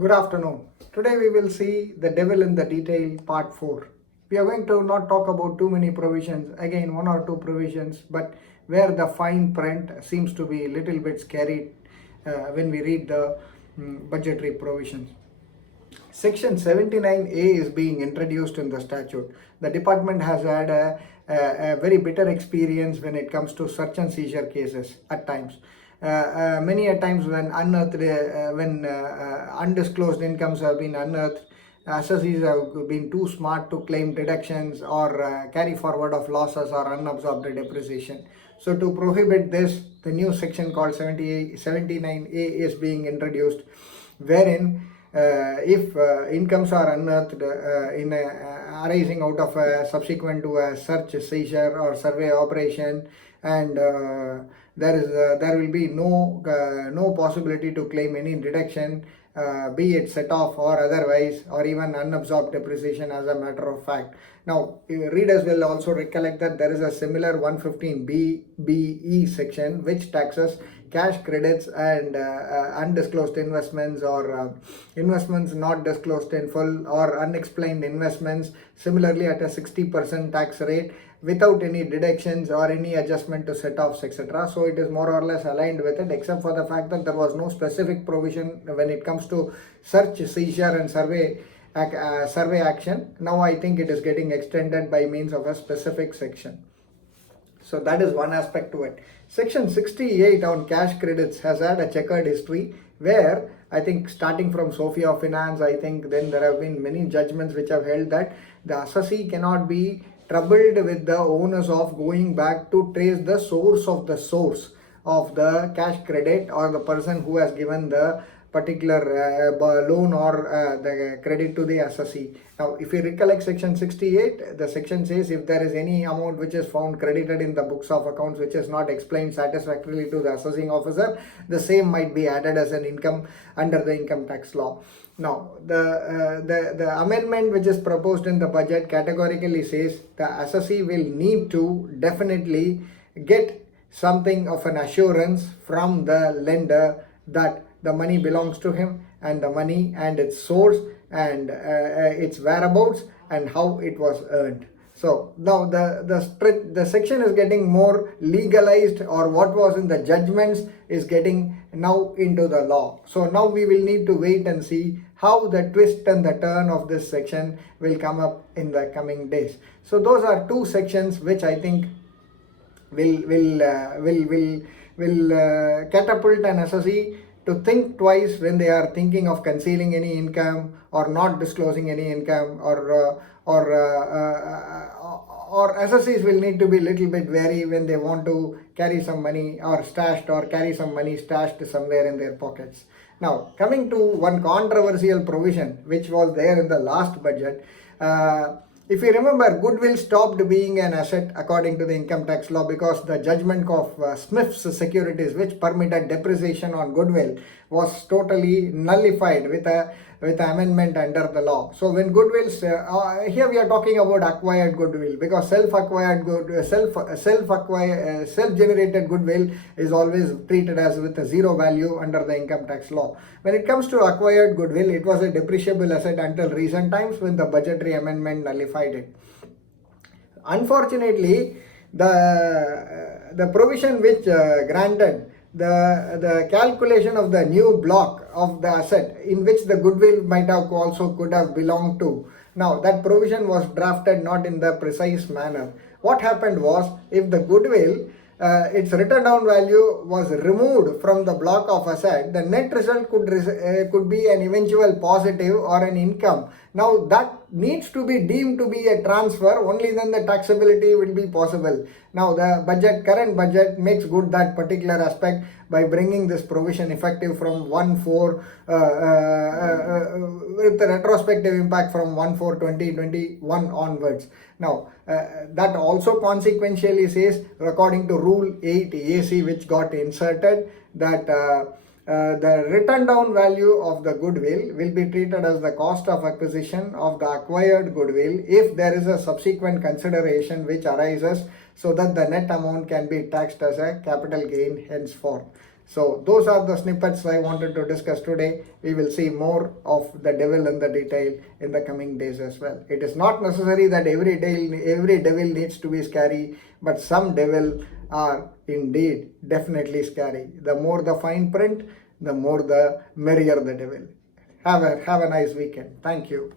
Good afternoon. Today we will see the devil in the detail part 4. We are going to not talk about too many provisions, again one or two provisions, but where the fine print seems to be a little bit scary when we read the budgetary provisions. Section 79A is being introduced in the statute. The department has had a very bitter experience when it comes to search and seizure cases at times. Many a times when undisclosed incomes have been unearthed, assessees have been too smart to claim deductions or carry forward of losses or unabsorbed depreciation. So to prohibit this, the new section called 79A is being introduced, wherein if incomes are unearthed arising out of subsequent to a search, seizure or survey operation, and there will be no possibility to claim any deduction, be it set off or otherwise, or even unabsorbed depreciation as a matter of fact. Now, readers will also recollect that there is a similar 115BBE section which taxes cash credits and undisclosed investments or investments not disclosed in full or unexplained investments, similarly at a 60% tax rate without any deductions or any adjustment to set-offs, etc. So it is more or less aligned with it, except for the fact that there was no specific provision when it comes to search, seizure and survey action. Now I think it is getting extended by means of a specific section. So that is one aspect to it. Section 68 on cash credits has had a checkered history, where I think starting from Sophia Finance, I think then there have been many judgments which have held that the assessee cannot be troubled with the onus of going back to trace the source of the cash credit or the person who has given the particular loan or the credit to the assessee. Now, if you recollect section 68, the section says if there is any amount which is found credited in the books of accounts which is not explained satisfactorily to the assessing officer, the same might be added as an income under the income tax law. Now, the amendment which is proposed in the budget categorically says the assessee will need to definitely get something of an assurance from the lender that the money belongs to him, and the money and its source and its whereabouts and how it was earned. So now the section is getting more legalized, or what was in the judgments is getting now into the law. So now we will need to wait and see how the twist and the turn of this section will come up in the coming days. So those are two sections which I think will catapult an assessee to think twice when they are thinking of concealing any income or not disclosing any income, or assessees will need to be a little bit wary when they want to carry some money or carry some money stashed somewhere in their pockets. Now, coming to one controversial provision which was there in the last budget, if you remember, goodwill stopped being an asset according to the income tax law because the judgment of Smith's Securities, which permitted depreciation on goodwill, was totally nullified with a amendment under the law. So when goodwill, here we are talking about acquired goodwill, because self-generated goodwill is always treated as with a zero value under the income tax law. When it comes to acquired goodwill, it was a depreciable asset until recent times when the budgetary amendment nullified it. Unfortunately, the provision which granted the calculation of the new block of the asset in which the goodwill could have belonged to. Now, that provision was drafted not in the precise manner. What happened was, if the goodwill, its written down value was removed from the block of asset, the net result could be an eventual positive or an income. Now, that needs to be deemed to be a transfer, only then the taxability will be possible. Now, the current budget makes good that particular aspect by bringing this provision effective from 1/4 with the retrospective impact from 1/4/2021 onwards. Now, that also consequentially says, according to Rule 8 AC, which got inserted, that the written down value of the goodwill will be treated as the cost of acquisition of the acquired goodwill if there is a subsequent consideration which arises, so that the net amount can be taxed as a capital gain henceforth. So those are the snippets I wanted to discuss today. We will see more of the devil in the detail in the coming days as well. It is not necessary that every devil needs to be scary, but some devil are indeed definitely scary. The more the fine print, the more the merrier the devil. Have a nice weekend. Thank you.